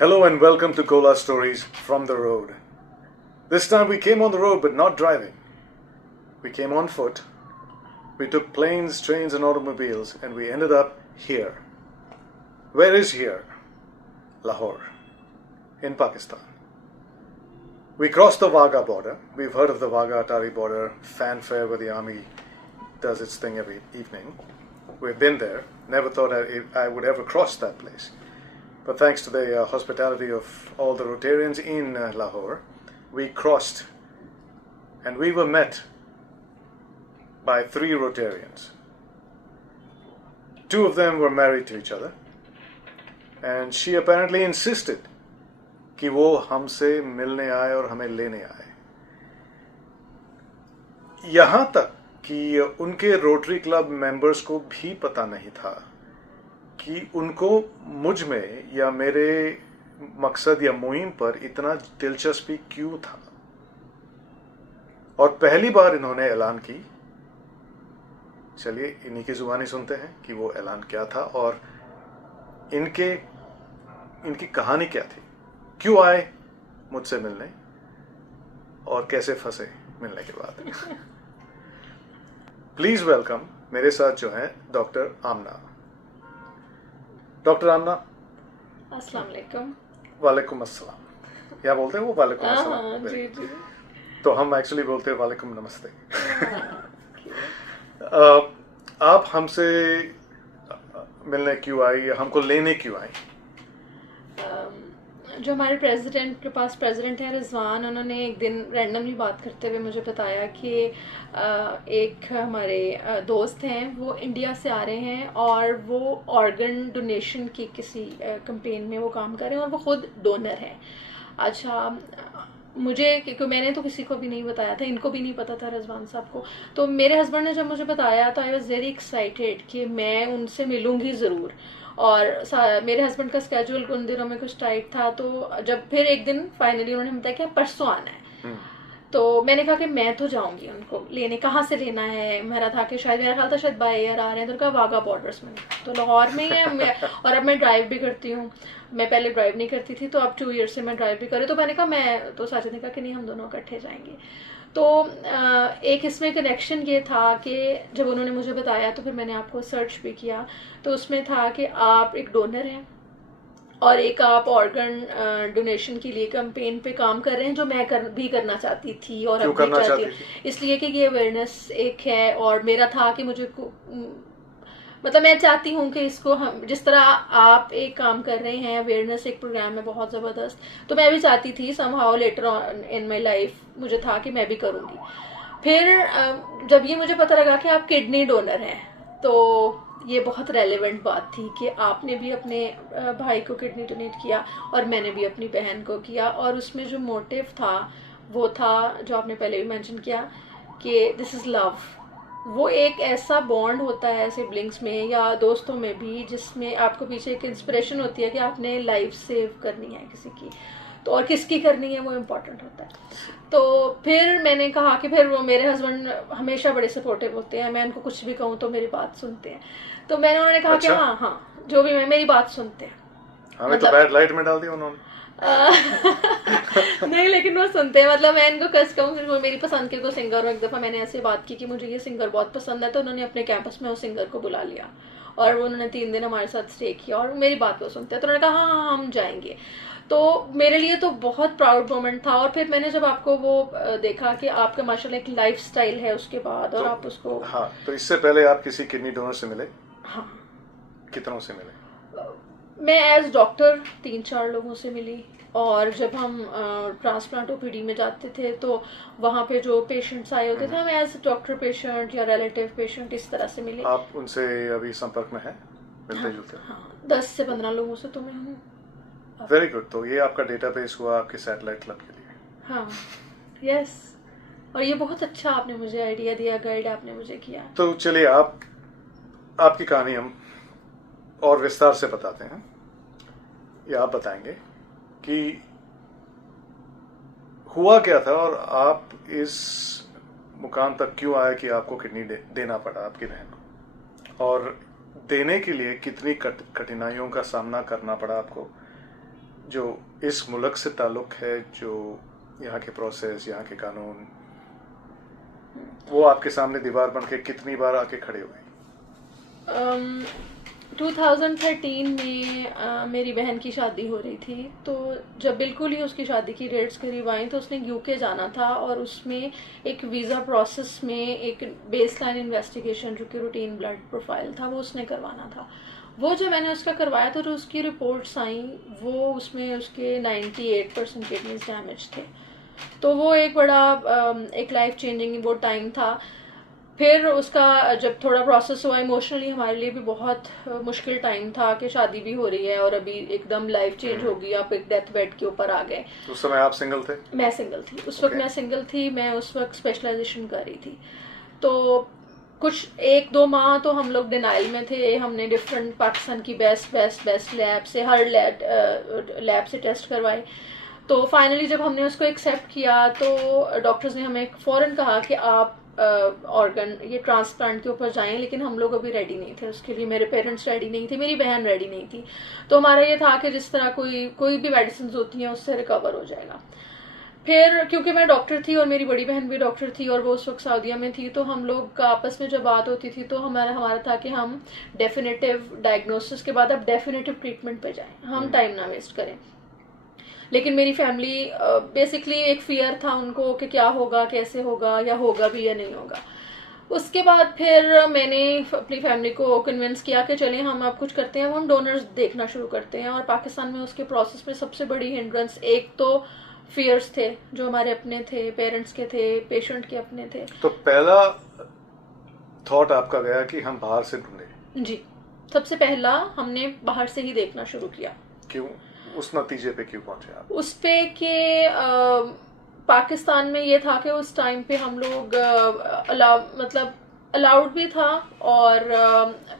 Hello and welcome to Gola Stories from the Road. This time we came on the road but not driving. We came on foot. We took planes, trains and automobiles and we ended up here. Where is here? Lahore, in Pakistan. We crossed the Wagah border. We've heard of the Wagah-Atari border fanfare where the army does its thing every evening. We've been there. Never thought I would ever cross that place. But thanks to the hospitality of all the Rotarians in Lahore, we crossed and we were met by 3 Rotarians. 2 of them were married to each other and she apparently insisted कि वो हमसे मिलने आए और हमें लेने आए. यहाँ तक कि उनके रोटरी क्लब मेंबर्स को भी पता नहीं था कि उनको मुझ में या मेरे मकसद या मुहिम पर इतना दिलचस्पी क्यों था. और पहली बार इन्होंने ऐलान की. चलिए इन्हीं की जुबानी सुनते हैं कि वो ऐलान क्या था और इनकी कहानी क्या थी. क्यों आए मुझसे मिलने और कैसे फंसे मिलने के बाद. प्लीज वेलकम मेरे साथ जो है डॉक्टर आमना. डॉक्टर आमना. अस्सलाम वालेकुम. वालेकुम अस्सलाम. क्या बोलते हैं वो? वालेकुम अस्सलाम. जी जी. तो हम एक्चुअली बोलते हैं वालेकुम नमस्ते. आप हमसे मिलने क्यों आई, हमको लेने क्यों आई? जो हमारे प्रेसिडेंट के पास प्रेसिडेंट हैं रिजवान, उन्होंने एक दिन रैंडमली बात करते हुए मुझे बताया कि एक हमारे दोस्त हैं वो इंडिया से आ रहे हैं और वो ऑर्गन डोनेशन की किसी कैंपेन में वो काम कर रहे हैं और वो खुद डोनर हैं. अच्छा, मुझे क्योंकि मैंने तो किसी को भी नहीं बताया था, इनको भी नहीं पता था रिजवान साहब को. तो मेरे हस्बैंड ने जब मुझे बताया तो आई वॉज वेरी एक्साइटेड कि मैं उनसे मिलूंगी ज़रूर. और मेरे हस्बैंड का स्केड्यूल उन दिनों में कुछ टाइट था, तो जब फिर एक दिन फाइनली उन्होंने बताया कि परसों आना है. तो मैंने कहा कि मैं तो जाऊंगी उनको लेने. कहाँ से लेना है? मेरा था कि शायद, मेरा ख्याल था शायद बाय एयर आ रहे हैं. तो कहा वाघा बॉर्डर्स में, तो लाहौर में ही है. और अब मैं ड्राइव भी करती हूँ. मैं पहले ड्राइव नहीं करती थी, तो अब 2 ईयर से मैं ड्राइव भी कर रही. तो मैंने कहा मैं तो साजिद ने कहा कि नहीं हम दोनों इकट्ठे जाएंगे. तो एक इसमें कनेक्शन ये था कि जब उन्होंने मुझे बताया तो फिर मैंने आपको सर्च भी किया. तो उसमें था कि आप एक डोनर हैं और एक आप ऑर्गन डोनेशन के लिए कैंपेन पे काम कर रहे हैं, जो मैं भी करना चाहती थी और अब भी चाहती हूँ. इसलिए कि ये अवेयरनेस एक है और मेरा था कि मुझे मतलब मैं चाहती हूँ कि इसको हम जिस तरह आप एक काम कर रहे हैं, अवेयरनेस एक प्रोग्राम है बहुत ज़बरदस्त, तो मैं भी चाहती थी somehow later on in my life मुझे था कि मैं भी करूँगी. फिर जब ये मुझे पता लगा कि आप किडनी डोनर हैं, तो ये बहुत रेलेवेंट बात थी कि आपने भी अपने भाई को किडनी डोनेट किया और मैंने भी अपनी बहन को किया. और उसमें जो मोटिव था वो था जो आपने पहले भी मेंशन किया कि दिस इज़ लव. वो एक ऐसा बॉन्ड होता है सिबलिंग्स में या दोस्तों में भी जिसमें आपको पीछे एक इंस्पिरेशन होती है कि आपने लाइफ सेव करनी है किसी की, तो और किसकी करनी है वो इम्पोर्टेंट होता है. तो फिर मैंने कहा कि फिर वो मेरे हस्बैंड हमेशा बड़े सपोर्टिव होते हैं. मैं उनको कुछ भी कहूँ तो मेरी बात सुनते हैं. तो मैंने उन्होंने कहा कि हाँ जो भी मेरी बात सुनते हैं. हमें तो बैड लाइट में डाल दिया उन्होंने. नहीं, लेकिन वो सुनते हैं. मतलब मैं इनको कस कहूँ, वो मेरी पसंद के को सिंगर हो. एक दफ़ा मैंने ऐसे बात की कि मुझे ये सिंगर बहुत पसंद है, तो उन्होंने अपने कैंपस में उस सिंगर को बुला लिया और उन्होंने 3 दिन हमारे साथ स्टे किया और मेरी बात वो सुनते हैं. तो उन्होंने कहा हाँ हम जाएंगे. तो मेरे लिए तो बहुत प्राउड मोमेंट था. और फिर मैंने जब आपको वो देखा कि आपका माशाल्लाह एक लाइफ स्टाइल है उसके बाद और आप उसको. हाँ, तो इससे पहले आप किसी किडनी डोनर से मिले? हाँ. कितनों से मिले? मैं एज डॉक्टर 3-4 लोगों से मिली. और जब हम ट्रांसप्लांट ओपीडी में जाते थे तो वहाँ पे जो पेशेंट्स आए होते थे, हम एज डॉक्टर पेशेंट या रिलेटिव पेशेंट इस तरह से मिले. आप उनसे अभी संपर्क में हैं? मिलते जुलते? हाँ, 10 से 15 लोगों से तो मैं हूँ. Very good. तो ये आपका डेटाबेस हुआ आपके सैटेलाइट क्लब के लिए. हाँ, यस. और ये बहुत अच्छा आपने मुझे आइडिया दिया, गाइड आपने मुझे किया. तो चलिए आपकी कहानी हम और विस्तार से बताते हैं. ये आप बताएंगे कि हुआ क्या था और आप इस मुकाम तक क्यों आए कि आपको किडनी देना पड़ा आपकी बहन को, और देने के लिए कितनी कठिनाइयों का सामना करना पड़ा आपको, जो इस मुल्क से ताल्लुक़ है, जो यहाँ के प्रोसेस, यहाँ के कानून, वो आपके सामने दीवार बन के कितनी बार आके खड़े हुए? 2013 में मेरी बहन की शादी हो रही थी, तो जब बिल्कुल ही उसकी शादी की डेट्स करीब आई तो उसने यूके जाना था और उसमें एक वीज़ा प्रोसेस में एक बेसलाइन इन्वेस्टिगेशन जो कि रूटीन ब्लड प्रोफाइल था वो उसने करवाना था। वो जो मैंने उसका करवाया तो जो उसकी रिपोर्ट्स आई वो उसमें उसके 98% किडनीज डैमेज थे। तो वो एक बड़ा एक लाइफ चेंजिंग वो टाइम था। फिर उसका जब थोड़ा प्रोसेस हुआ, इमोशनली हमारे लिए भी बहुत मुश्किल टाइम था कि शादी भी हो रही है और अभी एकदम लाइफ चेंज होगी, आप एक डेथ बेड के ऊपर आ गए। उस समय आप सिंगल थे? मैं सिंगल थी उस वक्त। मैं सिंगल थी, मैं उस वक्त स्पेशलाइजेशन कर रही थी। तो कुछ 1-2 माह तो हम लोग डिनाइल में थे। हमने डिफरेंट पाकिस्तान की बेस्ट लैब से, हर लैब से टेस्ट करवाए। तो फाइनली जब हमने उसको एक्सेप्ट किया तो डॉक्टर्स ने हमें फ़ौरन कहा कि आप ऑर्गन ये ट्रांसप्लांट के ऊपर जाएं, लेकिन हम लोग अभी रेडी नहीं थे उसके लिए। मेरे पेरेंट्स रेडी नहीं थे, मेरी बहन रेडी नहीं थी। तो हमारा ये था कि जिस तरह कोई भी मेडिसिन होती हैं उससे रिकवर हो जाएगा। फिर क्योंकि मैं डॉक्टर थी और मेरी बड़ी बहन भी डॉक्टर थी और वो उस वक्त सऊदीया में थी, तो हम लोग का आपस में जब बात होती थी तो हमारा था कि हम डेफिनेटिव डायग्नोसिस के बाद अब डेफिनेटिव ट्रीटमेंट पे जाएं, हम टाइम ना वेस्ट करें। लेकिन मेरी फैमिली बेसिकली एक फियर था उनको कि क्या होगा, कैसे होगा, या होगा भी या नहीं होगा। उसके बाद फिर मैंने अपनी फैमिली को कन्विंस किया कि चलें हम अब कुछ करते हैं, हम डोनर्स देखना शुरू करते हैं। और पाकिस्तान में उसके प्रोसेस में सबसे बड़ी हिंड्रेंस एक तो फियर्स थे जो हमारे अपने थे, पेरेंट्स के थे, पेशेंट के अपने थे। तो पहला थॉट आपका गया कि हम बाहर से ढूंढे? जी, सबसे पहला हमने बाहर से ही देखना शुरू किया। क्यों? उस नतीजे पे क्यों पहुंचे आप? उस पे कि पाकिस्तान में ये था कि उस टाइम पे हम लोग अलाउड भी था। और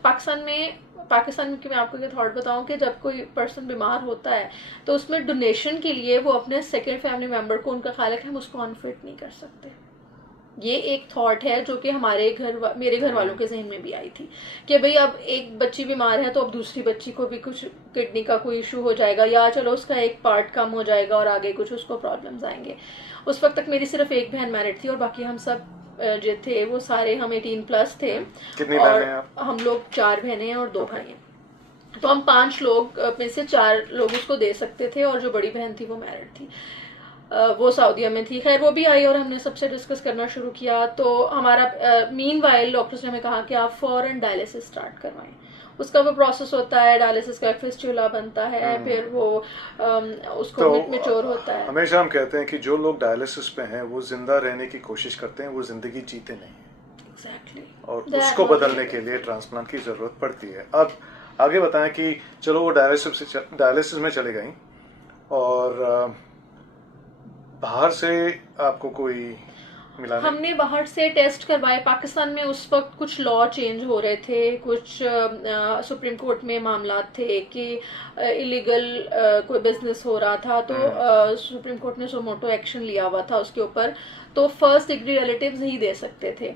पाकिस्तान में कि मैं आपको ये थॉट बताऊं कि जब कोई पर्सन बीमार होता है तो उसमें डोनेशन के लिए वो अपने सेकेंड फैमिली मेंबर को, उनका ख्याल है कि हम उसको अनफिट नहीं कर सकते। ये एक थॉट है जो कि मेरे घर वालों के जहन में भी आई थी कि भाई अब एक बच्ची बीमार है तो अब दूसरी बच्ची को भी कुछ किडनी का कोई इशू हो जाएगा, या चलो उसका एक पार्ट कम हो जाएगा और आगे कुछ उसको प्रॉब्लम्स आएंगे। उस वक्त तक मेरी सिर्फ एक बहन मैरिड थी और बाकी हम सब जो थे वो सारे हम 18+ थे। कितनी और बहनें हैं आप? हम लोग 4 बहनें हैं और 2 भाई हैं। तो हम 5 लोग में से 4 लोग उसको दे सकते थे और जो बड़ी बहन थी वो मैरिड थी, वो सऊदीया में थी। खैर वो भी आई और हमने सबसे डिस्कस करना शुरू किया। तो हमारा मीनवाइल डॉक्टर्स ने हमें कहा कि आप फौरन डायलिसिस स्टार्ट करवाएं। उसका वो प्रोसेस होता है, डायलिसिस का फिस्टुला बनता है, फिर वो उसको तो मैच्योर होता है। हमेशा हम कहते हैं कि जो लोग डायलिसिस पे हैं वो जिंदा रहने की कोशिश करते हैं, वो जिंदगी जीते नहीं हैं। Exactly. और उसको बदलने के लिए ट्रांसप्लांट की जरूरत पड़ती है। अब आगे बताएं कि चलो वो डायलिसिस में चले गई और बाहर से आपको कोई मिला? हमने बाहर से टेस्ट करवाए। पाकिस्तान में उस वक्त कुछ लॉ चेंज हो रहे थे, कुछ सुप्रीम कोर्ट में मामला थे कि इलीगल कोई बिजनेस हो रहा था। तो सुप्रीम कोर्ट ने सुमोटो एक्शन लिया हुआ था उसके ऊपर। तो फर्स्ट डिग्री रिलेटिव्स नहीं दे सकते थे।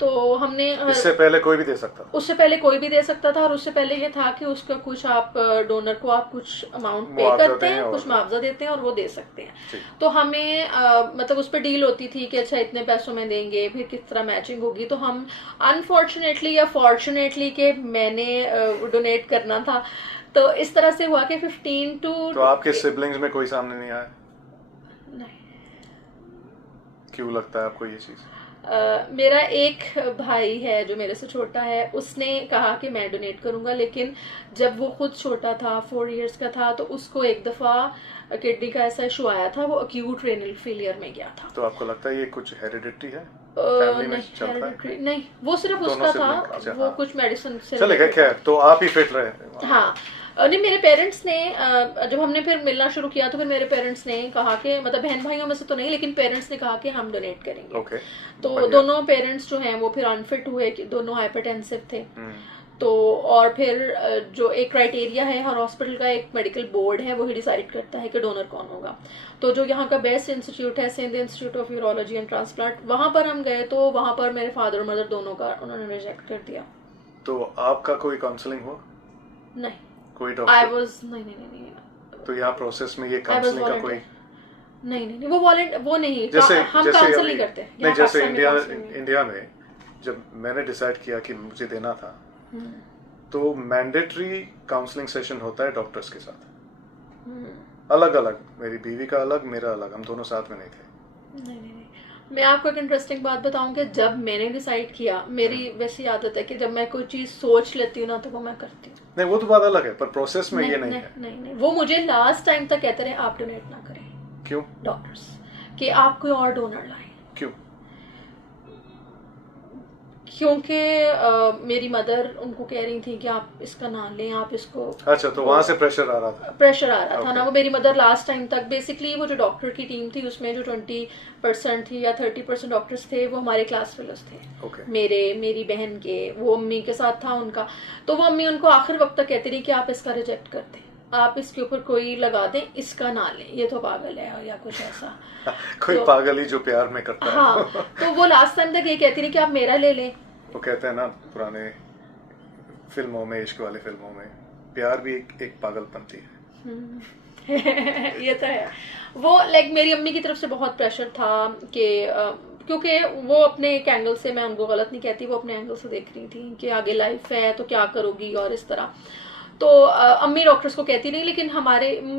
तो हमने इससे पहले कोई भी दे सकता था? उससे पहले कोई भी दे सकता था। और उससे पहले ये था कि उसका कुछ आप डोनर को आप कुछ अमाउंट पे करते हैं, कुछ मुआवजा देते हैं और वो दे सकते हैं। तो हमें मतलब उस पर डील होती थी कि अच्छा इतने पैसों में देंगे, फिर किस तरह मैचिंग होगी। तो हम अनफॉर्चुनेटली या फॉर्चुनेटली कि मैंने डोनेट करना था, तो इस तरह से हुआ कि 15 तो आपके सिबलिंग्स में कोई सामने नहीं आया? नहीं। क्यों लगता है आपको ये चीज? मेरा एक भाई है जो मेरे से छोटा है, उसने कहा कि मैं डोनेट करूंगा, लेकिन जब वो खुद छोटा था, 4 इयर्स का था, तो उसको एक दफा किडनी का ऐसा इशू आया था, वो अक्यूट रेनल फेलियर में गया था। तो आपको लगता है ये कुछ हेरिडिटी है? नहीं, वो सिर्फ उसका था, वो कुछ मेडिसिन से चलेगा। खैर, तो आप ही फिट रहे? हाँ। नहीं, मेरे पेरेंट्स ने जब हमने फिर मिलना शुरू किया तो फिर मेरे पेरेंट्स ने कहा कि मतलब बहन भाइयों में से तो नहीं, लेकिन पेरेंट्स ने कहा कि हम डोनेट करेंगे। okay. तो दोनों पेरेंट्स जो हैं वो फिर अनफिट हुए कि दोनों हाइपरटेंसिव थे। तो और फिर जो एक क्राइटेरिया है, हर हॉस्पिटल का एक मेडिकल बोर्ड है, वो ही डिसाइड करता है कि डोनर कौन होगा। तो जो यहाँ का बेस्ट इंस्टीट्यूट है, Sindh institute of urology and transplant, वहाँ पर हम गए तो वहाँ पर मेरे फादर और मदर दोनों का उन्होंने रिजेक्ट कर दिया। तो आपका कोई काउंसलिंग हुआ? नहीं। कोई डॉक्टर? नहीं, तो यहाँ प्रोसेस में ये I was काउंसलिंग का कोई volunteer. नहीं, वो नहीं, जैसे हम जैसे काउंसिल अभी नहीं करते नहीं, यहाँ जैसे पाकिस्तान में इंडिया counseling नहीं है। इंडिया में जब मैंने डिसाइड किया कि मुझे देना था, हम्म, तो मैंडेटरी काउंसलिंग सेशन होता है डॉक्टर्स के साथ, हम्म, अलग अलग, मेरी बीवी का अलग, मेरा अलग, हम दोनों साथ में नहीं थे। नहीं। मैं आपको एक इंटरेस्टिंग बात बताऊं कि जब मैंने डिसाइड किया, मेरी वैसी आदत है कि जब मैं कोई चीज़ सोच लेती हूँ ना तो वो मैं करती हूँ। नहीं, वो तो बात अलग है, पर प्रोसेस में ये नहीं है। नहीं, वो मुझे लास्ट टाइम तक कहते रहे आप डोनेट ना करें क्यों? डॉक्टर्स, कि आप कोई और डोनर लाएं, क्यों? क्योंकि मेरी मदर उनको कह रही थी कि आप इसका ना लें, आप इसको। अच्छा, तो वहां से प्रेशर आ रहा था। प्रेशर आ रहा था Okay. ना। वो मेरी मदर लास्ट टाइम तक बेसिकली वो जो डॉक्टर की टीम थी उसमें जो 20% थी या 30% डॉक्टर्स थे वो हमारे क्लास फेलोज थे। Okay. मेरी बहन के, वो अम्मी के साथ था उनका। तो वो अम्मी उनको आखिर वक्त तक कहती रही कि आप इसका रिजेक्ट कर दें, आप इसके ऊपर कोई लगा दें, इसका ना लें, ये तो पागल है या कुछ ऐसा। कोई तो, पागल ही जो प्यार में करता है। हाँ, तो वो लास्ट टाइम तक ये कहती रही कि आप मेरा ले लें। वो कहते हैं ना पुराने फिल्मों में, इश्क वाली फिल्मों में, प्यार भी एक पागलपंती है। ये तो है। वो लाइक मेरी अम्मी की तरफ से बहुत प्रेशर था कि क्योंकि वो अपने एक एंगल से, मैं उनको गलत नहीं कहती, वो अपने एंगल से देख रही थी कि आगे लाइफ है तो क्या करोगी और इस तरह। तो अम्मी डॉक्टर्स को कहती नहीं, लेकिन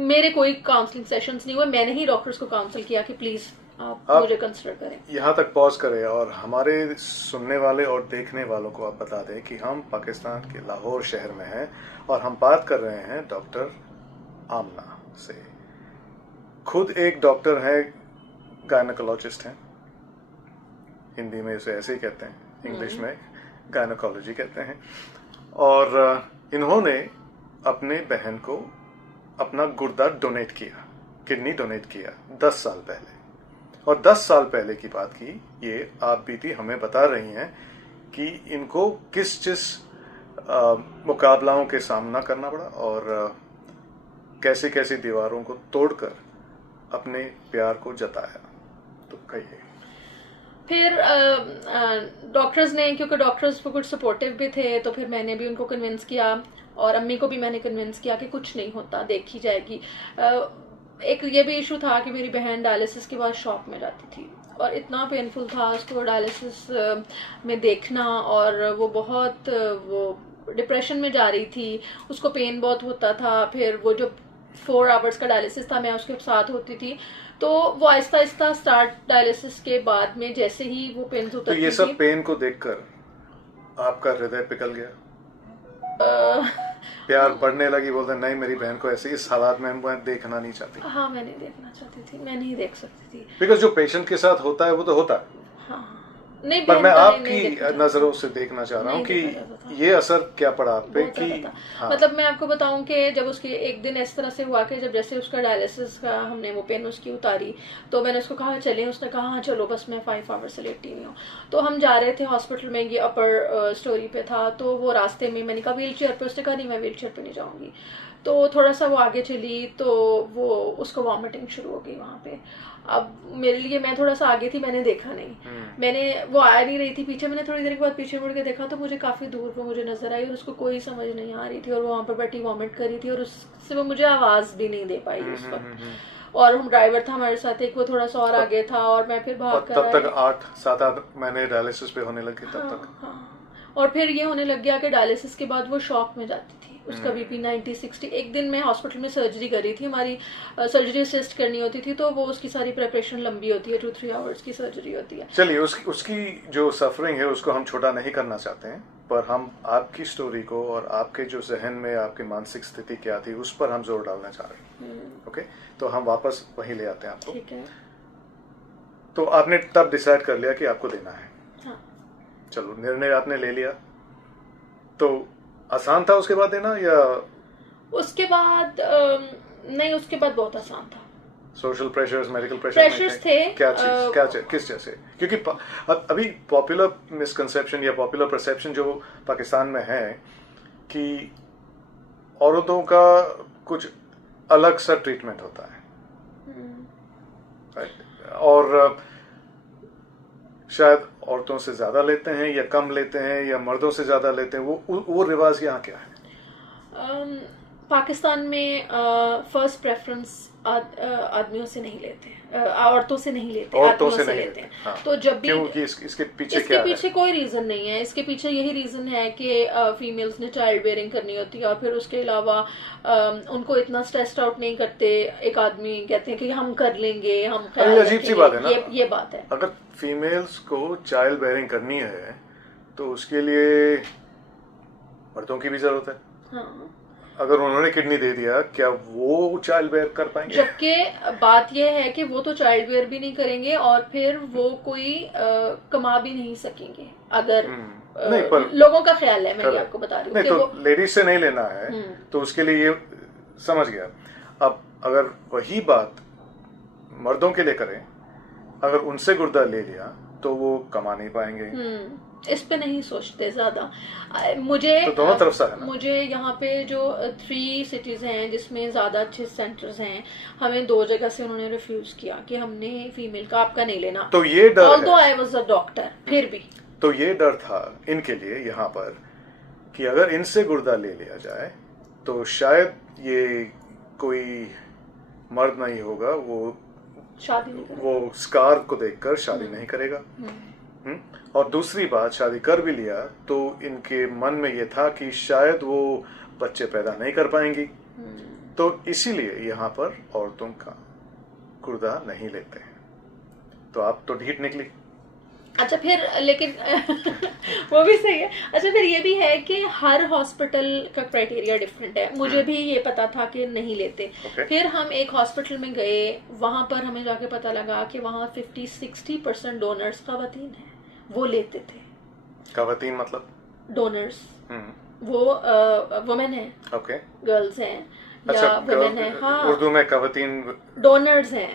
मेरे कोई काउंसलिंग सेशंस नहीं हुए। मैंने ही डॉक्टर्स को काउंसिल किया कि प्लीज आप मुझे कंसिडर करें। यहाँ तक पॉज करें और हमारे सुनने वाले और देखने वालों को आप बता दें कि हम पाकिस्तान के लाहौर शहर में हैं और हम बात कर रहे हैं डॉक्टर आमना से। खुद एक डॉक्टर है, गायनोकोलॉजिस्ट हैं, हिंदी में उसे ऐसे ही कहते हैं, इंग्लिश में गायनोकोलॉजी कहते हैं। और इन्होंने अपने बहन को अपना गुर्दा डोनेट किया, किडनी डोनेट किया 10 साल पहले। और 10 साल पहले की बात की ये आप बीती हमें बता रही हैं कि इनको किस मुकाबलाओं के सामना करना पड़ा और कैसी कैसी दीवारों को तोड़कर अपने प्यार को जताया। तो कहिए। फिर डॉक्टर्स ने, क्योंकि डॉक्टर्स वो कुछ सपोर्टिव भी थे, तो फिर मैंने भी उनको कन्विंस किया और अम्मी को भी मैंने कन्विंस किया कि कुछ नहीं होता, देखी जाएगी। एक ये भी इशू था कि मेरी बहन डायलिसिस के बाद शॉक में जाती थी और इतना पेनफुल था उसको डायलिसिस में देखना, और वो बहुत वो डिप्रेशन में जा रही थी, उसको पेन बहुत होता था। फिर वो जो 4 आवर्स का डायलिसिस था, मैं उसके साथ होती थी, तो वो आहिस्ता आहिस्ता स्टार्ट डायलिसिस के बाद में जैसे ही वो पेन उतरती थी। तो ये सब पेन को देखकर आपका हृदय पिघल गया, प्यार बढ़ने लगी, बोलते नहीं मेरी बहन को ऐसे इस हालात में मैं देखना नहीं चाहती। हाँ, मैं नहीं देखना चाहती थी, मैं नहीं देख सकती थी। बिकॉज जो पेशेंट के साथ होता है वो तो होता है। हाँ, नहीं, पर मैं नहीं आपकी नजरों से देखना चाह रहा हूँ कि ये असर क्या पड़ा आप पे कि हाँ। मतलब मैं आपको बताऊं कि जब उसकी एक दिन इस तरह से हुआ कि जब जैसे उसका डायलिसिस का हमने वो पेन उसकी उतारी, तो मैंने उसको कहा चले, उसने कहा हाँ चलो, बस मैं 5 आवर्स से लेटी हुई हूँ। तो हम जा रहे थे हॉस्पिटल में, ये अपर स्टोरी पे था, तो वो रास्ते में मैंने कहा व्हील चेयर पे, उसने कहा नहीं मैं व्हील चेयर पे नहीं जाऊँगी। तो थोड़ा सा वो आगे चली तो वो उसको वॉमिटिंग शुरू हो गई वहाँ पे। अब मेरे लिए, मैं थोड़ा सा आगे थी, मैंने देखा नहीं, मैंने वो आ नहीं रही थी पीछे, मैंने थोड़ी देर के बाद पीछे मुड़ के देखा तो मुझे काफ़ी दूर पे मुझे नजर आई और उसको कोई समझ नहीं आ रही थी और वो वहाँ पर बैठी वॉमिट कर रही थी और उससे वो मुझे आवाज़ भी नहीं दे पाई उस वक्त। और हम ड्राइवर था हमारे साथ एक, वो थोड़ा सा और आगे था और मैं फिर भाग कर तब तक 8-7 महीने डायलिसिस पे होने लगे तब तक। हाँ। और फिर ये होने लग गया कि डायलिसिस के बाद वो शॉक में जाती थी, उसका बीपी 90-60। एक दिन मैं हॉस्पिटल में सर्जरी कर रही थी, हमारी सर्जरी असिस्ट करनी होती थी, तो वो उसकी सारी प्रिपरेशन लंबी होती है, 2-3 आवर्स की सर्जरी होती है। चलिए, उसकी जो सफरिंग है उसको हम छोटा नहीं करना चाहते हैं, पर हम आपकी स्टोरी को और आपके जो जहन में आपकी मानसिक स्थिति क्या थी उस पर हम जोर डालना चाह रहे हैं। ओके, तो हम वापस वहीं ले आते हैं आपको। ठीक है। तो आपने तब डिसाइड कर लिया कि आपको देना है। हाँ। चलो, निर्णय आपने ले लिया, तो आसान था उसके बाद देना या उसके बाद नहीं, उसके बाद बहुत आसान था। सोशल प्रेशर्स, मेडिकल प्रेशर्स थे। क्या चीज किस जैसे? क्योंकि अभी पॉपुलर मिसकंसेप्शन या पॉपुलर परसेप्शन जो पाकिस्तान में है कि औरतों का कुछ अलग सा ट्रीटमेंट होता है, और शायद औरतों से ज्यादा लेते हैं या कम लेते हैं या मर्दों से ज्यादा लेते हैं, वो रिवाज यहाँ क्या है? पाकिस्तान में फर्स्ट प्रेफरेंस आदमियों से नहीं लेते, औरतों से नहीं लेते, औरतों आदमियों से से नहीं लेते हैं। हाँ। तो जब भी क्योंकि इसके पीछे इसके क्या पीछे है? कोई रीजन नहीं है, इसके पीछे यही रीजन है कि फीमेल्स ने चाइल्ड बेयरिंग करनी होती है, और फिर उसके अलावा उनको इतना स्ट्रेस्ड आउट नहीं करते। एक आदमी कहते हैं कि हम कर लेंगे, हम ख्याल अरे अजीब सी रखेंगे, बात है ना, ये बात है। अगर फीमेल्स को चाइल्ड बेयरिंग करनी है तो उसके लिए मर्दों की भी जरूरत है। हाँ, अगर उन्होंने किडनी दे दिया, क्या वो चाइल्ड बेयर कर पाएंगे? जबकि बात यह है कि वो तो चाइल्ड बेयर भी नहीं करेंगे, और फिर वो कोई कमा भी नहीं सकेंगे अगर नहीं, पर लोगों का ख्याल है, मैं ये आपको बता रही हूँ नहीं, कि तो वो लेडीज से नहीं लेना है तो उसके लिए ये समझ गया। अब अगर वही बात मर्दों के लिए करें, अगर उनसे गुर्दा ले लिया तो वो कमा नहीं पाएंगे। इस पे नहीं सोचते ज्यादा। मुझे तो दोनों तरफ से है ना। मुझे यहाँ पे जो 3 सिटीज हैं जिसमें ज्यादा अच्छे सेंटर्स हैं, हमें 2 जगह से उन्होंने रिफ्यूज किया कि हमने फीमेल का आपका नहीं लेना। तो ये डर although I was a doctor, फिर भी तो ये डर था इनके लिए यहाँ पर कि अगर इनसे गुर्दा ले लिया जाए तो शायद ये कोई मर्द नहीं होगा, वो शादी नहीं करेगा। वो स्कार को देखकर शादी नहीं करेगा। और दूसरी बात, शादी कर भी लिया तो इनके मन में ये था कि शायद वो बच्चे पैदा नहीं कर पाएंगी, तो इसीलिए यहाँ पर औरतों का गुर्दा नहीं लेते हैं। तो आप तो ढीठ निकली। अच्छा, फिर लेकिन वो भी सही है। अच्छा, फिर ये भी है कि हर हॉस्पिटल का क्राइटेरिया डिफरेंट है। मुझे भी ये पता था कि नहीं लेते। फिर हम एक हॉस्पिटल में गए, वहां पर हमें जाके पता लगा कि वहाँ 50-60% डोनर्स खवातीन हैं, वो लेते थे। खवातीन मतलब डोनर्स, वो वुमेन है, ओके, गर्ल्स हैं अच्छा, या वुमेन है। हाँ, उर्दू में खवातीन डोनर्स हैं,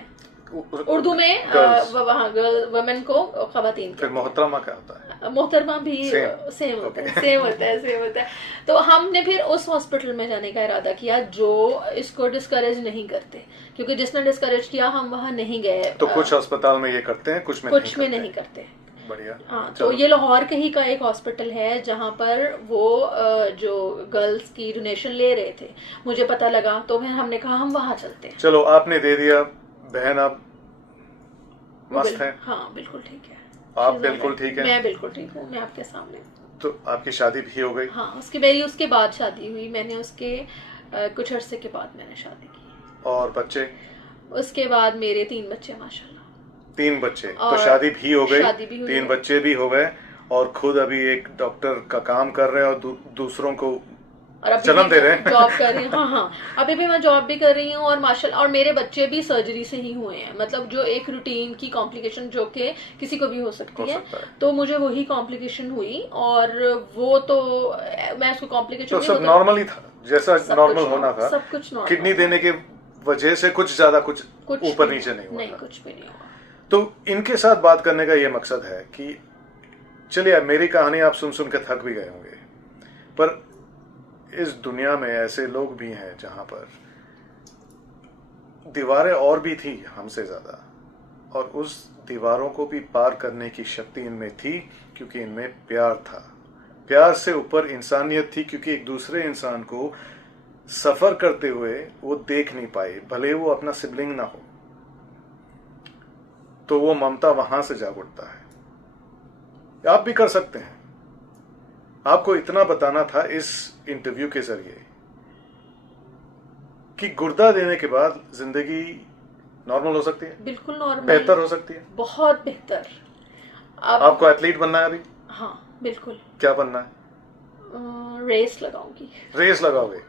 उर्दू में वहाँ गर्ल वुमेन को खवातीन। फिर मोहतरमा क्या होता है? मोहतरमा भी सेम होता है, सेम होता है। तो हमने फिर उस हॉस्पिटल में जाने का इरादा किया जो इसको डिस्करेज नहीं करते, क्योंकि जिसने डिस्करेज किया हम वहाँ नहीं गए। तो कुछ अस्पताल में ये करते हैं, कुछ में नहीं करते। बढ़िया। हाँ, तो ये लाहौर के ही का एक हॉस्पिटल है जहाँ पर वो जो गर्ल्स की डोनेशन ले रहे थे, मुझे पता लगा, तो फिर हमने कहा हम वहाँ चलते हैं। चलो, आपने दे दिया, बहन आप मस्त हैं। हाँ, बिल्कुल ठीक है। आप बिल्कुल ठीक है। मैं बिल्कुल ठीक हूँ, मैं आपके सामने। तो आपकी शादी भी हो गई? हाँ, मेरी उसके बाद शादी हुई। मैंने उसके कुछ अरसे के बाद मैंने शादी की। और बच्चे? उसके बाद मेरे 3 बच्चे माशाल्लाह। 3 बच्चे, तो शादी भी हो गई, 3 बच्चे भी हो गए, और खुद अभी एक डॉक्टर का काम कर रहे हैं और दूसरों को जन्म दे रहे हैं। जॉब कर रही हूँ। हाँ, अभी भी मैं जॉब भी कर रही हूँ, और माशाल्लाह, और मेरे बच्चे भी सर्जरी से ही हुए हैं। मतलब जो एक रूटीन की कॉम्प्लिकेशन जो कि किसी को भी हो सकती है, तो मुझे वही कॉम्प्लिकेशन हुई, और वो तो मैं उसको कॉम्प्लिकेशन तो सब नॉर्मल ही था, जैसा नॉर्मल होना था। सब कुछ नॉर्मल। किडनी देने की वजह से कुछ ज्यादा कुछ ऊपर नीचे नहीं हुआ। नहीं, कुछ भी नहीं हुआ। तो इनके साथ बात करने का ये मकसद है कि चलिए, मेरी कहानी आप सुन के थक भी गए होंगे, पर इस दुनिया में ऐसे लोग भी हैं जहां पर दीवारें और भी थी हमसे ज्यादा, और उस दीवारों को भी पार करने की शक्ति इनमें थी, क्योंकि इनमें प्यार था। प्यार से ऊपर इंसानियत थी, क्योंकि एक दूसरे इंसान को सफर करते हुए वो देख नहीं पाए, भले वो अपना सिबलिंग ना हो, तो वो ममता वहां से जाग उठता है। आप भी कर सकते हैं। आपको इतना बताना था इस इंटरव्यू के जरिए कि गुर्दा देने के बाद जिंदगी नॉर्मल हो सकती है, बिल्कुल नॉर्मल, बेहतर हो सकती है, बहुत बेहतर। आपको एथलीट बनना है अभी? हाँ, बिल्कुल। क्या बनना है? रेस लगाऊंगी। रेस लगाओगे?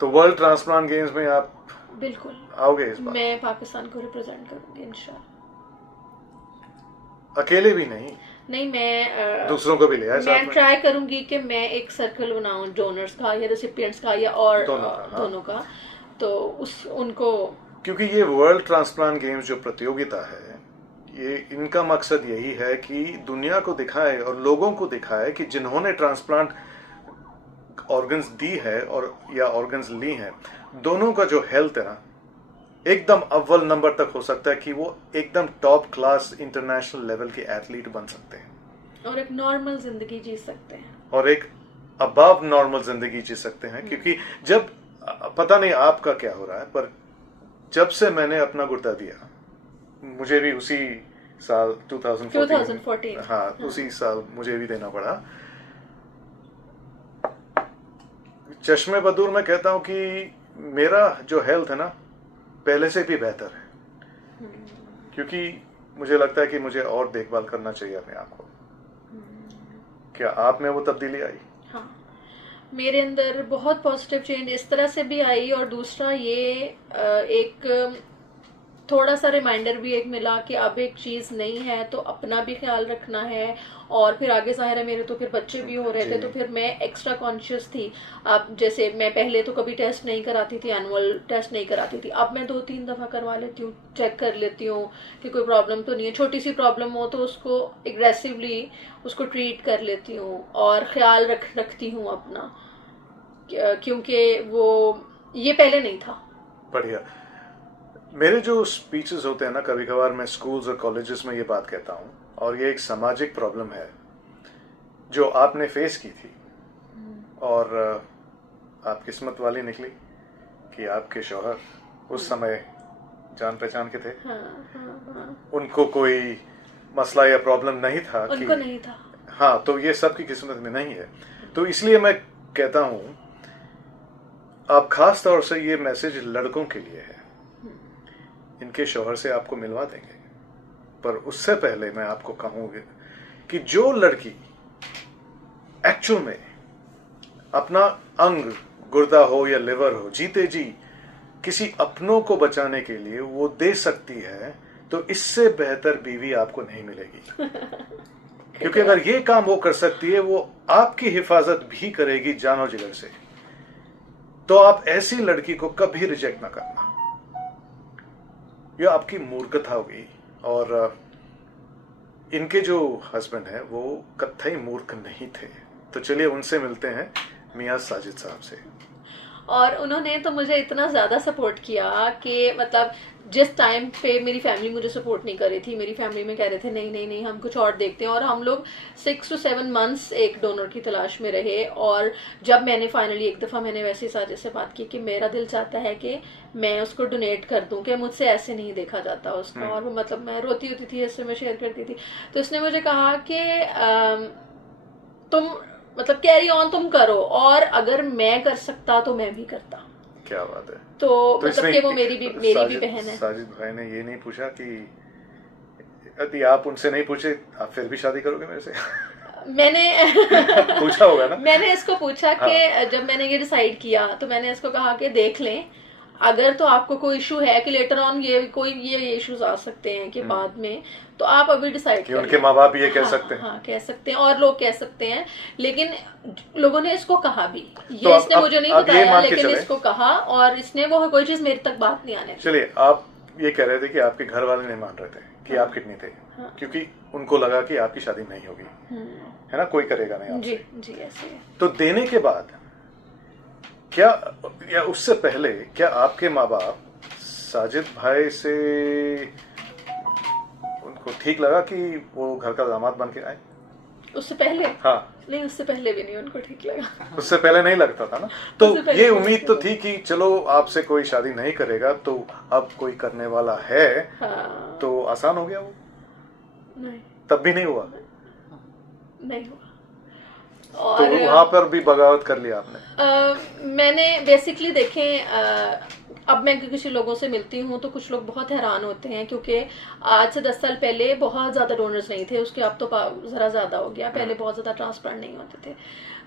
तो वर्ल्ड ट्रांसप्लांट गेम्स में आप बिल्कुल आओगे इस बार? मैं पाकिस्तान को रिप्रेजेंट करूंगी इंशाल्लाह। अकेले भी नहीं, मैं दूसरों को भी ले आए साथ में। मैं ट्राई करूंगी कि मैं एक सर्कल बनाऊं डोनर्स का या रेसिपिएंट्स का, या और दोनों का, तो उनको, क्योंकि ये वर्ल्ड ट्रांसप्लांट गेम्स जो प्रतियोगिता है, ये इनका मकसद यही है कि दुनिया को दिखाए और लोगों को दिखाए कि जिन्होंने ट्रांसप्लांट ऑर्गन्स दी है और या ऑर्गन्स ली हैं, दोनों का जो हेल्थ है ना, एकदम अव्वल नंबर तक हो सकता है कि वो एकदम टॉप क्लास इंटरनेशनल लेवल के एथलीट बन सकते हैं, और एक नॉर्मल जिंदगी जी सकते हैं, और एक अबव नॉर्मल जिंदगी जी सकते हैं, क्योंकि जब पता नहीं आपका क्या हो रहा है, पर जब से मैंने अपना गुर्दा दिया, मुझे भी उसी साल 2014 हाँ उसी साल मुझे भी देना पड़ा। चश्मे बदूर मैं कहता हूं कि मेरा जो हेल्थ है ना पहले से भी बेहतर है, क्योंकि मुझे लगता है कि मुझे और देखभाल करना चाहिए अपने आप को। क्या आप में वो तब्दीली आई? हाँ, मेरे अंदर बहुत पॉजिटिव चेंज इस तरह से भी आई, और दूसरा ये एक थोड़ा सा रिमाइंडर भी एक मिला कि अब एक चीज़ नहीं है तो अपना भी ख्याल रखना है। और फिर आगे ज़ाहिर है मेरे तो फिर बच्चे भी हो रहे थे, तो फिर मैं एक्स्ट्रा कॉन्शियस थी। अब जैसे मैं पहले तो कभी टेस्ट नहीं कराती थी, एनुअल टेस्ट नहीं कराती थी, अब मैं 2-3 दफ़ा करवा लेती हूँ, चेक कर लेती हूँ कि कोई प्रॉब्लम तो नहीं है। छोटी सी प्रॉब्लम हो तो उसको एग्रेसिवली उसको ट्रीट कर लेती हूँ और ख्याल रखती हूँ अपना, क्योंकि वो ये पहले नहीं था। बढ़िया। मेरे जो स्पीचेस होते हैं ना, कभी कभार मैं स्कूल्स और कॉलेजेस में ये बात कहता हूँ, और ये एक सामाजिक प्रॉब्लम है जो आपने फेस की थी, और आप किस्मत वाली निकली कि आपके शौहर उस समय जान पहचान के थे। हाँ। उनको कोई मसला या प्रॉब्लम नहीं था, उनको नहीं था। हाँ, तो ये सबकी किस्मत में नहीं है। तो इसलिए मैं कहता हूँ, आप खास तौर से ये मैसेज लड़कों के लिए है, इनके शौहर से आपको मिलवा देंगे, पर उससे पहले मैं आपको कहूँगी कि जो लड़की एक्चुअल में अपना अंग, गुर्दा हो या लिवर हो, जीते जी किसी अपनों को बचाने के लिए वो दे सकती है, तो इससे बेहतर बीवी आपको नहीं मिलेगी। क्योंकि अगर ये काम वो कर सकती है, वो आपकी हिफाजत भी करेगी जानो जिगर से। तो आप ऐसी लड़की को कभी रिजेक्ट ना करना, यह आपकी मूर्खता होगी। और इनके जो हस्बैंड हैं वो कत्थई मूर्ख नहीं थे। तो चलिए उनसे मिलते हैं, मियां साजिद साहब से। और उन्होंने तो मुझे इतना ज़्यादा सपोर्ट किया कि मतलब जिस टाइम पे मेरी फैमिली मुझे सपोर्ट नहीं कर रही थी, मेरी फैमिली में कह रहे थे नहीं नहीं नहीं हम कुछ और देखते हैं, और हम लोग 6 to 7 months एक डोनर की तलाश में रहे। और जब मैंने फाइनली एक दफ़ा मैंने वैसे ही साजिद से बात की कि मेरा दिल चाहता है कि मैं उसको डोनेट कर दूं, कि मुझसे ऐसे नहीं देखा जाता उसका, और वो मतलब मैं रोती होती थी, इससे मैं शेयर करती थी। तो उसने मुझे कहा कि तुम मतलब कैरी ऑन तुम करो, और अगर मैं कर सकता तो मैं भी करता। क्या बात है। तो मतलब कि वो मेरी भी बहन है। साजिद भाई ने ये नहीं पूछा कि यदि आप उनसे नहीं पूछे आप फिर भी शादी करोगे मेरे से? मैंने पूछा होगा ना? मैंने इसको पूछा कि जब मैंने ये डिसाइड किया तो मैंने इसको कहा कि देख लें, अगर तो आपको कोई इशू है कि लेटर ऑन ये इश्यूज आ सकते हैं कि बाद में, तो आप अभी डिसाइड कि उनके माँ बाप ये कह सकते हैं। हाँ कह सकते हैं, और लोग कह सकते हैं, लेकिन लोगों ने इसको कहा भी। ये तो इसने मुझे नहीं बताया, लेकिन इसको कहा, और इसने वो कोई चीज मेरे तक बात नहीं आने दी। चलिए, आप ये कह रहे थे कि आपके घर वाले नहीं मान रहे थे कि आप किडनी थे, क्योंकि उनको लगा कि आपकी शादी नहीं होगी, है ना, कोई करेगा नहीं आपसे। जी ऐसे। तो देने के बाद क्या, या उससे पहले, क्या आपके माँ बाप साजिद भाई से उनको ठीक लगा कि वो घर का दामाद बन के आए? उससे पहले? हाँ। नहीं, उससे पहले भी नहीं उनको ठीक लगा। उससे पहले नहीं लगता था ना? तो ये उम्मीद तो थी कि चलो आपसे कोई शादी नहीं करेगा, तो अब कोई करने वाला है। हाँ। तो आसान हो गया वो? नहीं, तब भी नहीं हुआ? नहीं हुआ। और तो वहां पर भी बगावत कर लिया आपने? मैंने बेसिकली देखें, अब मैं किसी लोगों से मिलती हूँ तो कुछ लोग बहुत हैरान होते हैं, क्योंकि आज से 10 साल पहले बहुत ज़्यादा डोनर्स नहीं थे, उसके अब तो ज़रा ज़्यादा हो गया, पहले बहुत ज़्यादा ट्रांसप्लांट नहीं होते थे।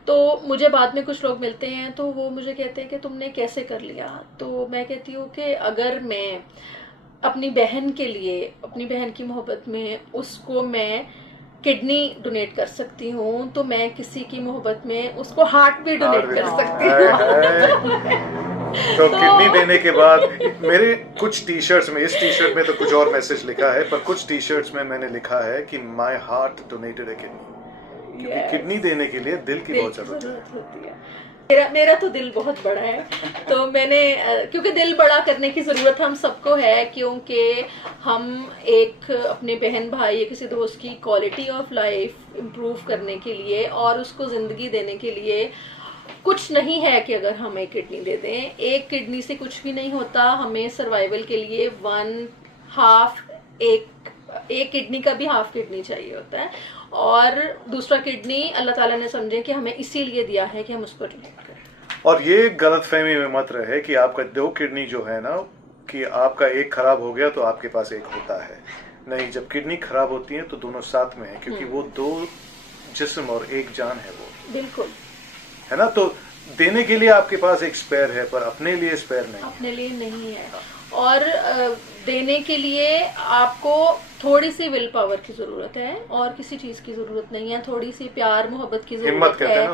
तो मुझे बाद में कुछ लोग मिलते हैं तो वो मुझे कहते हैं कि तुमने कैसे कर लिया? तो मैं कहती हूँ कि अगर मैं अपनी बहन के लिए, अपनी बहन की मोहब्बत में उसको मैं किडनी डोनेट कर सकती हूँ, तो मैं किसी की मोहब्बत में उसको हार्ट भी डोनेट कर सकती हूँ। तो किडनी देने के बाद मेरे कुछ टी शर्ट्स में, इस टी शर्ट में तो कुछ और मैसेज लिखा है, पर कुछ टी शर्ट्स में मैंने लिखा है कि my heart donated A kidney, क्योंकि किडनी देने के लिए दिल की बहुत जरूरत होती है। मेरा तो दिल बहुत बड़ा है, तो मैंने क्योंकि दिल बड़ा करने की ज़रूरत हम सबको है, क्योंकि हम एक अपने बहन भाई या किसी दोस्त की क्वालिटी ऑफ लाइफ इम्प्रूव करने के लिए और उसको ज़िंदगी देने के लिए कुछ नहीं है कि अगर हम एक किडनी दे दें, एक किडनी से कुछ भी नहीं होता। हमें सर्वाइवल के लिए एक किडनी का भी हाफ किडनी चाहिए होता है, और दूसरा किडनी अल्लाह ताला ने समझे कि हमें इसीलिए दिया है कि हम उसको डोनेट करें। और ये गलतफहमी में मत रहे कि आपका 2 किडनी जो है ना, कि आपका एक खराब हो गया तो आपके पास एक होता है। नहीं, जब किडनी खराब होती है तो दोनों साथ में है, क्योंकि वो 2 जिस्म और एक जान है वो, बिल्कुल है ना। तो देने के लिए आपके पास एक स्पेयर है, पर अपने लिए स्पेयर नहीं, अपने लिए नहीं है। और देने के लिए आपको थोड़ी सी विल पावर की जरूरत है और किसी चीज की जरूरत नहीं है। थोड़ी सी प्यार मोहब्बत की जरूरत है,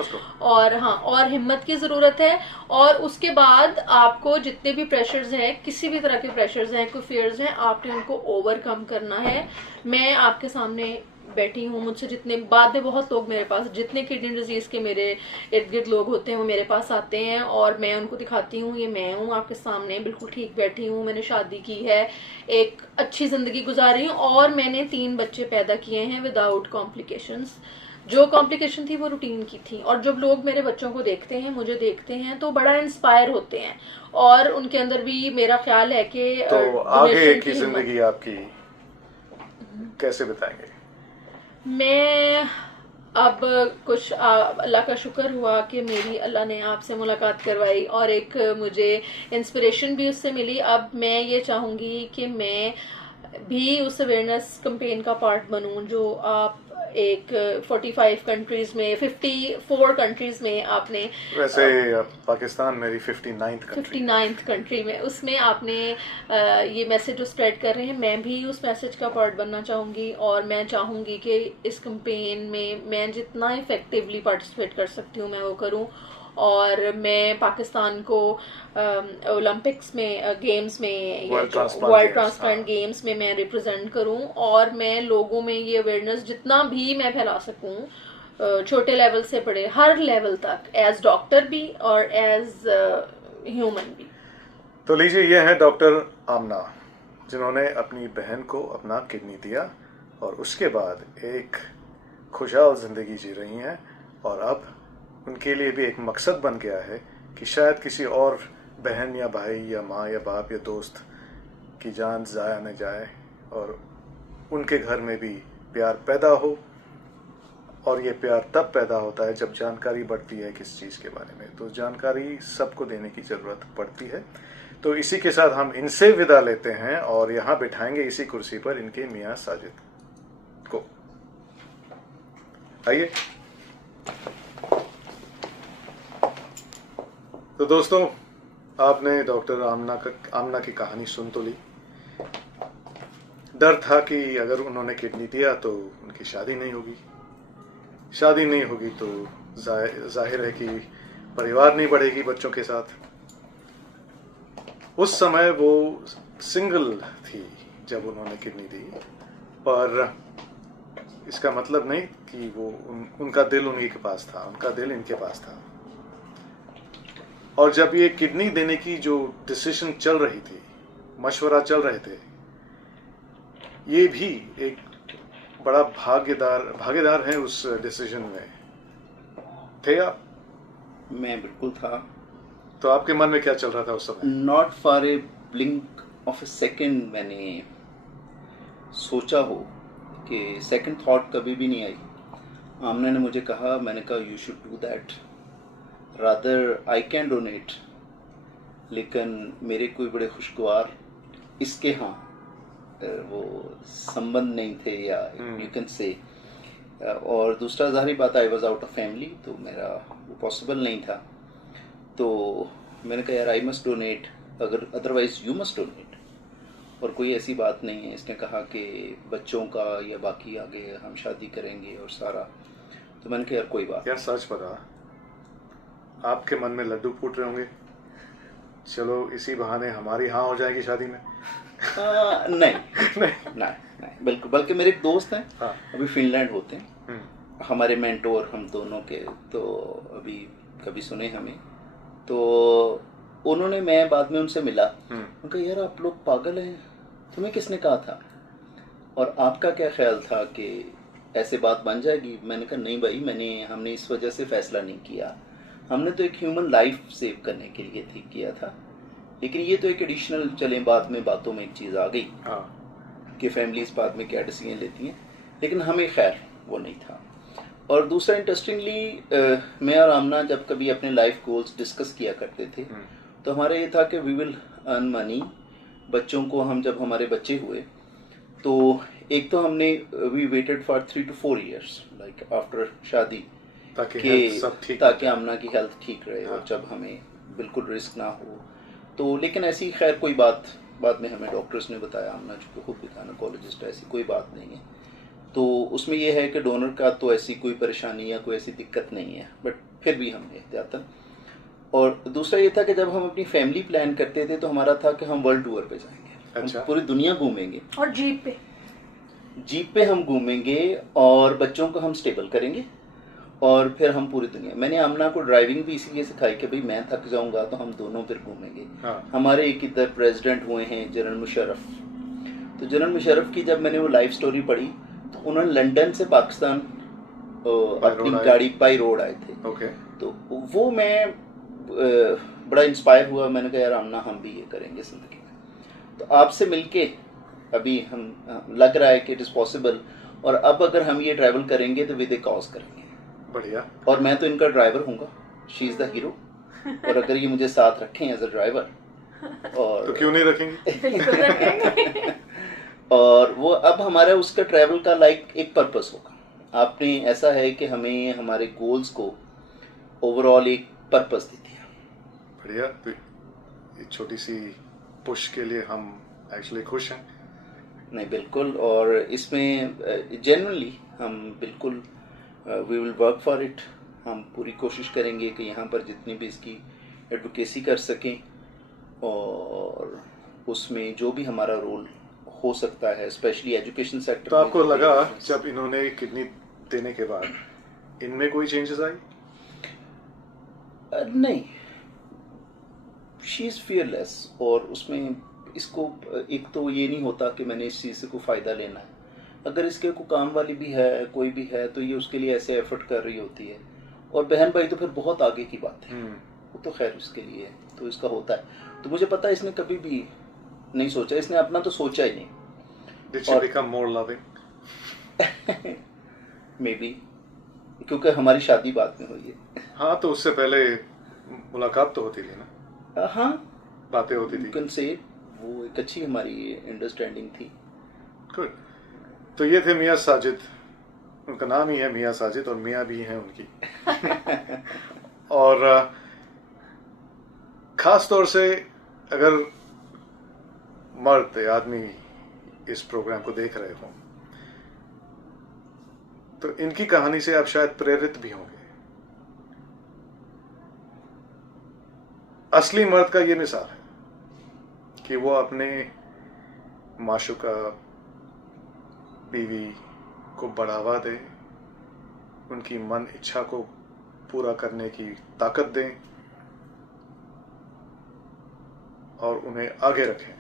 और हाँ, और हिम्मत की जरूरत है। और उसके बाद आपको जितने भी प्रेशर्स हैं, किसी भी तरह के प्रेशर्स हैं, कोई फियर्स हैं, आपने उनको ओवरकम करना है। मैं आपके सामने बैठी हूँ, मुझसे जितने बाद में बहुत लोग मेरे पास, जितने किडनी डिजीज के मेरे इर्द गिर्द लोग होते हैं वो मेरे पास आते हैं और मैं उनको दिखाती हूँ, ये मैं हूँ आपके सामने, बिल्कुल ठीक बैठी हूँ, मैंने शादी की है, एक अच्छी जिंदगी गुजार रही हूँ, और मैंने 3 बच्चे पैदा किए हैं विदाउट कॉम्प्लिकेशंस। जो कॉम्प्लिकेशन थी वो रूटीन की थी। और जब लोग मेरे बच्चों को देखते हैं, मुझे देखते हैं, तो बड़ा इंस्पायर होते हैं, और उनके अंदर भी मेरा ख्याल है कि तो आगे की जिंदगी आपकी कैसे बताएंगे? मैं अब कुछ अल्लाह का शुक्र हुआ कि मेरी अल्लाह ने आपसे मुलाकात करवाई और एक मुझे इंस्पिरेशन भी उससे मिली। अब मैं ये चाहूँगी कि मैं भी उस अवेयरनेस कैंपेन का पार्ट बनूं जो आप एक 45 कंट्रीज में, 54 कंट्रीज में आपने, वैसे पाकिस्तान मेरी 59th कंट्री में, उसमें आपने ये मैसेज जो स्प्रेड कर रहे हैं, मैं भी उस मैसेज का पार्ट बनना चाहूँगी। और मैं चाहूँगी कि इस कैंपेन में मैं जितना इफेक्टिवली पार्टिसिपेट कर सकती हूँ मैं वो करूँ, और मैं पाकिस्तान को ओलंपिक्स में, गेम्स में, वर्ल्ड ट्रांसप्लांट गेम्स में मैं रिप्रेजेंट करूं, और मैं लोगों में ये अवेयरनेस जितना भी मैं फैला सकूं, छोटे लेवल से बड़े हर लेवल तक, एज डॉक्टर भी और एज ह्यूमन भी। तो लीजिए, ये है डॉक्टर आमना, जिन्होंने अपनी बहन को अपना किडनी दिया और उसके बाद एक खुशहाल जिंदगी जी रही हैं, और अब उनके लिए भी एक मकसद बन गया है कि शायद किसी और बहन या भाई या माँ या बाप या दोस्त की जान ज़ाया न जाए, और उनके घर में भी प्यार पैदा हो। और ये प्यार तब पैदा होता है जब जानकारी बढ़ती है किस चीज़ के बारे में, तो जानकारी सबको देने की ज़रूरत पड़ती है। तो इसी के साथ हम इनसे विदा लेते हैं और यहाँ बिठाएंगे इसी कुर्सी पर इनके मियाँ साजिद को। आइए। तो दोस्तों, आपने डॉक्टर आमना की कहानी सुन तो ली। डर था कि अगर उन्होंने किडनी दिया तो उनकी शादी नहीं होगी, शादी नहीं होगी तो जाहिर है कि परिवार नहीं बढ़ेगी बच्चों के साथ। उस समय वो सिंगल थी जब उन्होंने किडनी दी, पर इसका मतलब नहीं कि वो उनका दिल उन्हीं के पास था, उनका दिल इनके पास था। और जब ये किडनी देने की जो डिसीजन चल रही थी, मशवरा चल रहे थे, ये भी एक बड़ा भागीदार हैं उस डिसीजन में। थे आप? मैं बिल्कुल था। तो आपके मन में क्या चल रहा था उस समय? Not for a blink of A second मैंने सोचा हो कि सेकंड थॉट कभी भी नहीं आई। आमना ने मुझे कहा, मैंने कहा you should do that, rather I can donate. लेकिन मेरे कोई बड़े खुशगवार इसके वो संबंध नहीं थे, या यू कैन से। और दूसरा जाहिर बात, I was out of family, तो मेरा वो पॉसिबल नहीं था। तो मैंने कहा यार आई मस्ट डोनेट, अगर अदरवाइज यू मस्ट डोनेट। और कोई ऐसी बात नहीं है। इसने कहा कि बच्चों का या बाकी आगे हम शादी करेंगे और सारा। तो मैंने कहा यार कोई बात यार, सच पता आपके मन में लड्डू फूट रहे होंगे, चलो इसी बहाने हमारी हाँ हो जाएगी शादी में। नहीं, बिल्कुल। बल्कि मेरे एक दोस्त हैं, हाँ। अभी फिनलैंड होते हैं, हमारे मेंटोर हम दोनों के। तो अभी कभी सुने हमें। तो उन्होंने, मैं बाद में उनसे मिला, उनका यार आप लोग पागल हैं, तुम्हें किसने कहा था और आपका क्या ख्याल था कि ऐसे बात बन जाएगी? मैंने कहा नहीं भाई, हमने इस वजह से फैसला नहीं किया, हमने तो एक ह्यूमन लाइफ सेव करने के लिए ठीक किया था। लेकिन ये तो एक एडिशनल, चले बाद में बातों में एक चीज़ आ गई कि फैमिलीज बाद में क्या डिसीजन लेती हैं, लेकिन हमें खैर वो नहीं था। और दूसरा इंटरेस्टिंगली, मैं और आमना जब कभी अपने लाइफ गोल्स डिस्कस किया करते थे तो हमारा ये था कि वी विल अर्न मनी। बच्चों को हम, जब हमारे बच्चे हुए तो एक तो हमने we waited for 3 to 4 years like after शादी, ताकि आमना की हेल्थ ठीक रहे और जब हमें बिल्कुल रिस्क ना हो। तो लेकिन ऐसी खैर कोई बात बाद में हमें डॉक्टर्स ने बताया, आमना चूँकि खुद भी गायनेकोलॉजिस्ट है, ऐसी कोई बात नहीं है। तो उसमें यह है कि डोनर का तो ऐसी कोई परेशानी या कोई ऐसी दिक्कत नहीं है, बट फिर भी हमने एहतियातन। और दूसरा ये था कि जब हम अपनी फैमिली प्लान करते थे तो हमारा था कि हम वर्ल्ड टूर पे जाएंगे। अच्छा। हम पूरी दुनिया घूमेंगे और जीप पे हम घूमेंगे और बच्चों को हम स्टेबल करेंगे और फिर हम पूरी दुनिया। मैंने आमना को ड्राइविंग भी इसीलिए सिखाई कि भाई मैं थक जाऊंगा तो हम दोनों फिर घूमेंगे। हमारे एक इधर प्रेसिडेंट हुए हैं जनरल मुशर्रफ, तो जनरल मुशर्रफ की जब मैंने वो लाइफ स्टोरी पढ़ी तो उन्होंने लंदन से पाकिस्तान अपनी गाड़ी बाई रोड आए थे। तो वो मैं बड़ा इंस्पायर हुआ, मैंने कहा यार आमना हम भी ये करेंगे जिंदगी में। तो आपसे मिलके अभी हम लग रहा है कि इट इज़ पॉसिबल, और अब अगर हम ये ट्रैवल करेंगे तो विद ए कॉज करेंगे। बढ़िया। और मैं तो इनका ड्राइवर हूँगा, शी इज़ द हीरो, और अगर ये मुझे साथ रखें एज अ ड्राइवर और तो क्यों नहीं रखेंगे और वो अब हमारा उसका ट्रैवल का लाइक एक पर्पस होगा। आपने ऐसा है कि हमें हमारे गोल्स को ओवरऑल एक पर्पस देती है। बढ़िया। तो एक छोटी सी पुश के लिए हम एक्चुअली खुश हैं। नहीं बिल्कुल, और इसमें जेन्युइनली हम बिल्कुल we will work for it. हम पूरी कोशिश करेंगे कि यहाँ पर जितनी भी इसकी एडवोकेसी कर सकें और उसमें जो भी हमारा रोल हो सकता है, स्पेशली एजुकेशन सेक्टर। तो आपको लगा जब इन्होंने किडनी देने के बाद इनमें कोई चेंजेस आई? नहीं, शी इज़ फियरलेस, और उसमें इसको एक तो ये नहीं होता कि मैंने इस चीज़ से कोई फ़ायदा लेना है। अगर इसके कोई काम वाली भी है, कोई भी है, तो ये उसके लिए ऐसे एफर्ट कर रही होती है। और बहन भाई तो फिर बहुत आगे की बात है, वो तो खैर उसके लिए है, तो इसका होता है। तो मुझे पता है इसने कभी भी नहीं सोचा, इसने अपना तो सोचा ही नहीं। Did she become more loving? Maybe, क्योंकि हमारी शादी बाद में हुई है। हाँ, तो उससे पहले मुलाकात तो होती थी ना? हाँ, बातें होती थी। You can say, वो एक अच्छी हमारी अंडरस्टैंडिंग थी। गुड। तो ये थे मियाँ साजिद, उनका नाम ही है मियाँ साजिद और मियाँ भी हैं उनकी। और ख़ास तौर से अगर मर्द या आदमी इस प्रोग्राम को देख रहे हों तो इनकी कहानी से आप शायद प्रेरित भी होंगे। असली मर्द का ये मिसाल है कि वो अपने माशूका बीवी को बढ़ावा दे, उनकी मन इच्छा को पूरा करने की ताकत दें और उन्हें आगे रखें।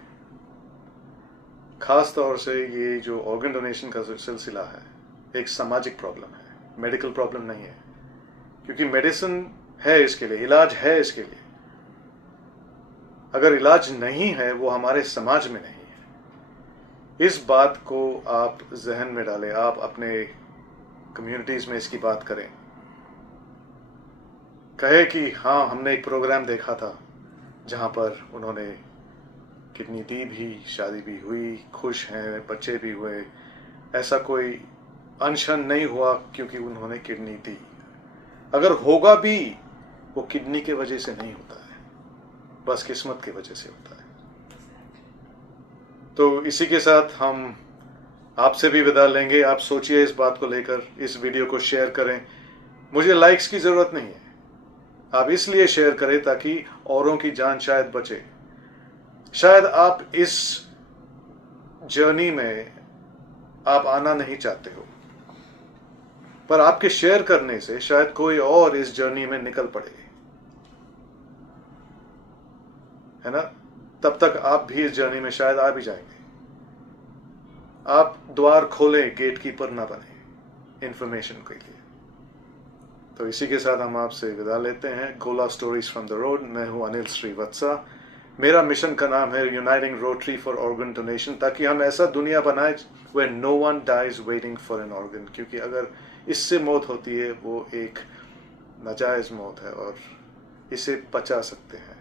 खास तौर से ये जो ऑर्गन डोनेशन का सिलसिला है एक सामाजिक प्रॉब्लम है, मेडिकल प्रॉब्लम नहीं है, क्योंकि मेडिसिन है इसके लिए, इलाज है इसके लिए। अगर इलाज नहीं है वो हमारे समाज में नहीं है। इस बात को आप जहन में डालें, आप अपने कम्युनिटीज में इसकी बात करें, कहे कि हाँ हमने एक प्रोग्राम देखा था जहाँ पर उन्होंने किडनी दी भी, शादी भी हुई, खुश हैं, बच्चे भी हुए, ऐसा कोई अनशन नहीं हुआ क्योंकि उन्होंने किडनी दी। अगर होगा भी वो किडनी के वजह से नहीं होता है, बस किस्मत की वजह से होता है। तो इसी के साथ हम आपसे भी विदा लेंगे। आप सोचिए इस बात को लेकर, इस वीडियो को शेयर करें। मुझे लाइक्स की ज़रूरत नहीं है, आप इसलिए शेयर करें ताकि औरों की जान शायद बचे। शायद आप इस जर्नी में आप आना नहीं चाहते हो, पर आपके शेयर करने से शायद कोई और इस जर्नी में निकल पड़े। है ना, तब तक आप भी इस जर्नी में शायद आ भी जाएंगे। आप द्वार खोले, गेटकीपर ना बने इंफॉर्मेशन के लिए। तो इसी के साथ हम आपसे विदा लेते हैं। गोला स्टोरीज फ्रॉम द रोड। मैं हूं अनिल श्रीवत्सा। मेरा मिशन का नाम है uniting rotary for organ donation, ताकि हम ऐसा दुनिया बनाए where no one dies waiting for an organ, क्योंकि अगर इससे मौत होती है वो एक नाजायज मौत है और इसे बचा सकते हैं।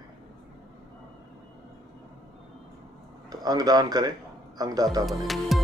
तो अंगदान करें, अंगदाता बने।